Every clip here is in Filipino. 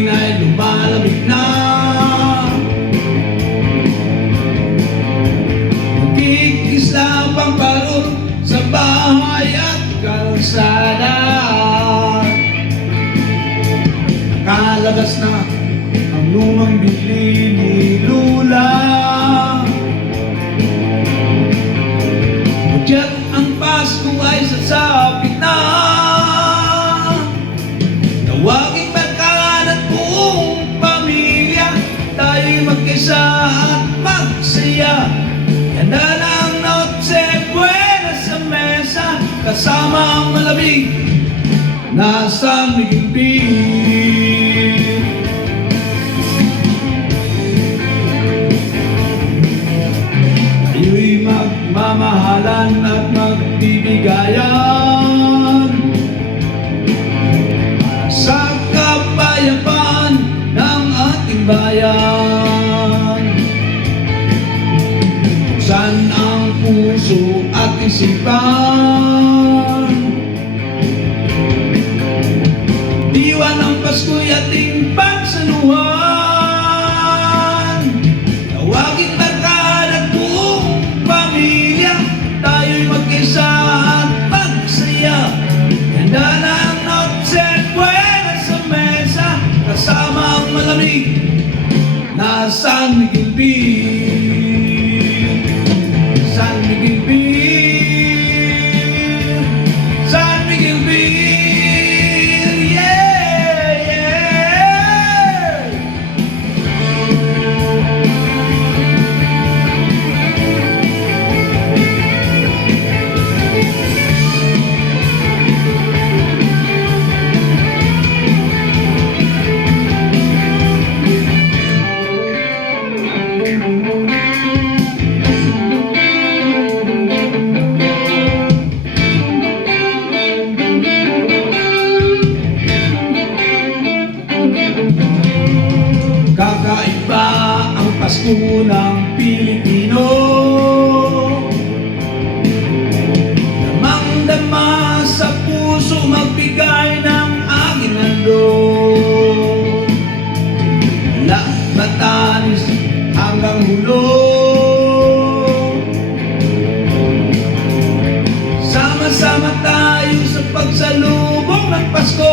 hangin ay lumalamig na. Magkikislap ang parol sa bahay at kalsada. Nakalabas na ang lumang bili ni Lula. Diyan ang Pasko ay sasapit na. Tawagin barkada at buong pamilya, tayo'y magkaisa at magsaya. Handa na ang Noche Buena sa mesa, kasama ang malamig na San Miguel Beer. Tayo'y magmamahalan at magbibigayan sa kapayapaan ng ating bayan. Buksan ang puso at isipan, diwa ng Pasko'y ating pagsaluhan. Tawagin barkada at buong pamilya, tayo'y magkaisa at magsaya. Handa na ang Noche Buena sa mesa, kasama ang malamig na San Miguel Beer. San Miguel Beer, San Miguel Beer, yeah, yeah. Kakaiba ang Pasko ng Pilipino, damang-dama sa puso, magbigay ng aginando. Mula Batanes hanggang Hulo, sama-sama tayo sa pagsalubong ng Pasko.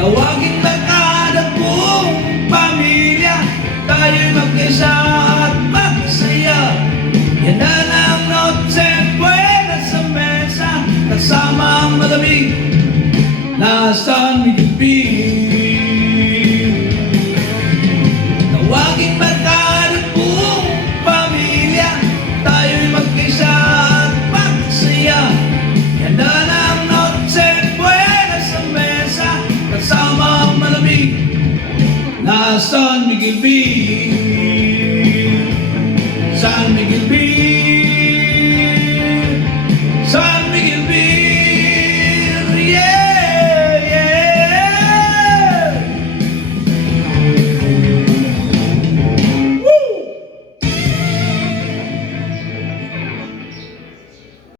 Tawagin barkada at buong pamilya, tayo'y magkaisa at magsaya. Handa na ang Noche Buena sa mesa, kasama ang malamig na San Miguel Beer. Tawagin barkada at buong pamilya, tayo'y magkaisa at magsaya. Handa na ang Noche Buena sa mesa, kasama ang malamig na San Miguel Beer.